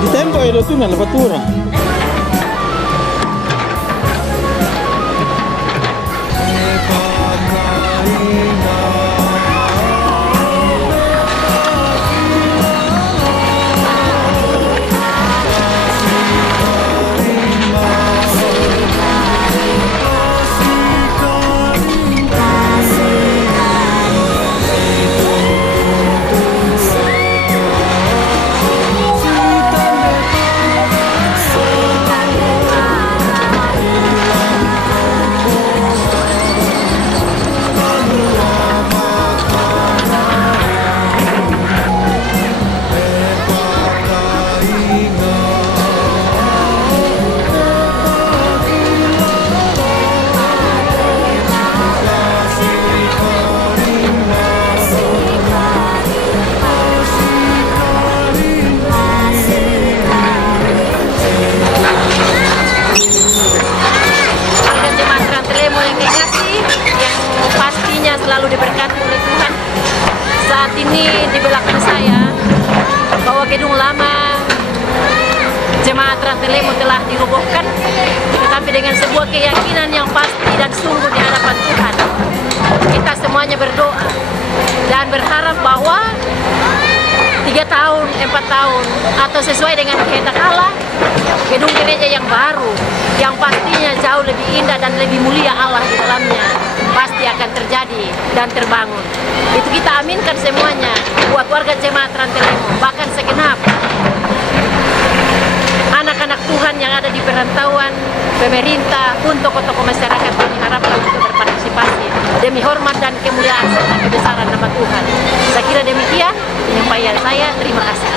Di tempo è tu nella fattura. Selalu diberkati oleh Tuhan. Saat ini di belakang saya bahwa gedung lama Jemaat Rantelemo telah dirobohkan, tetapi dengan sebuah keyakinan yang pasti dan sungguh di hadapan Tuhan, kita semuanya berdoa dan berharap bahwa 3 tahun, 4 tahun, atau sesuai dengan kehendak Allah, gedung gereja yang baru, yang pastinya jauh lebih indah dan lebih mulia Allah di dalamnya, pasti akan terjadi dan terbangun. Itu kita aminkan semuanya buat warga Jemaat Rantelemo, bahkan segenap anak-anak Tuhan yang ada di perantauan, pemerintah, pun tokoh-tokoh masyarakat yang diharapkan untuk berpartisipasi demi hormat dan kemuliaan serta kebesaran nama Tuhan. Saya kira demikian penyampaian saya. Terima kasih.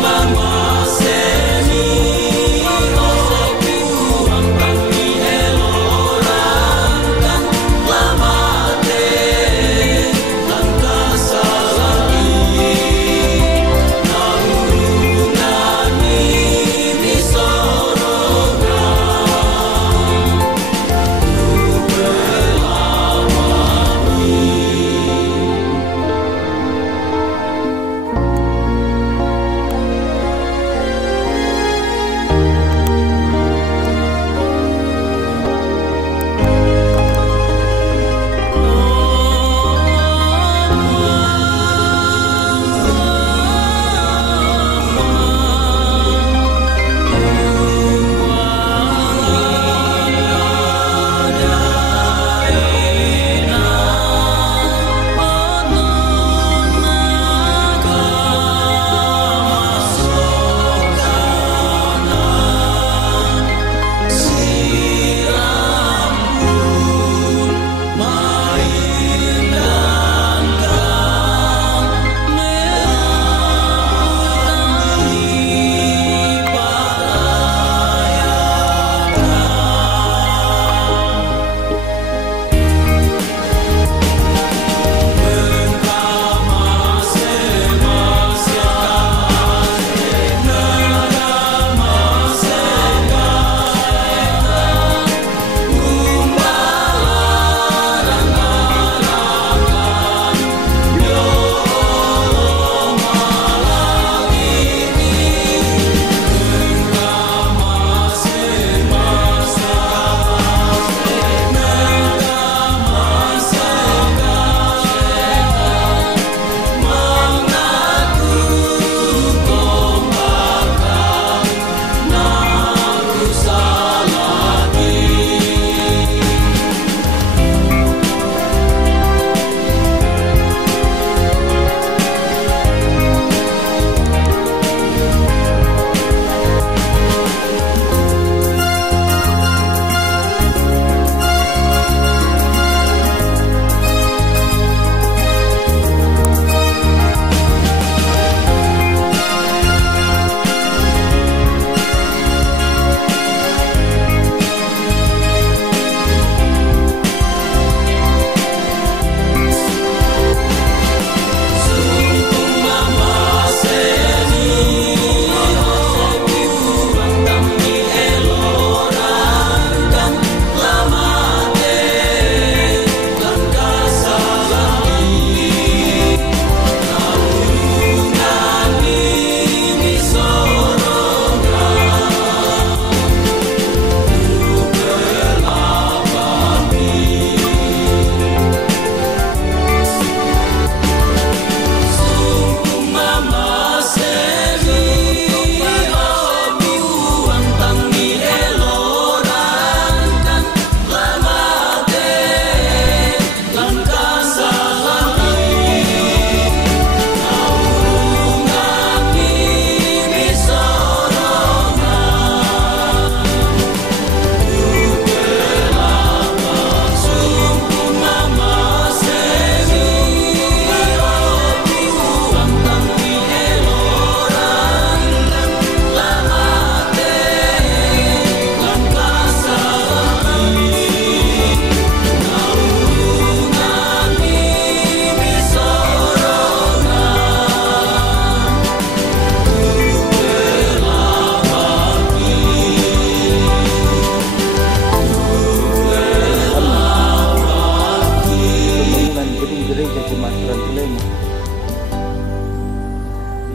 Mama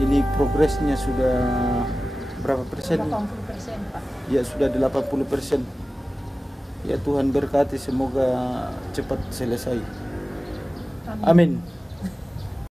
ini progresnya sudah berapa persen? 80%, Pak. Ya sudah 80%. Ya Tuhan berkati, semoga cepat selesai. Amin.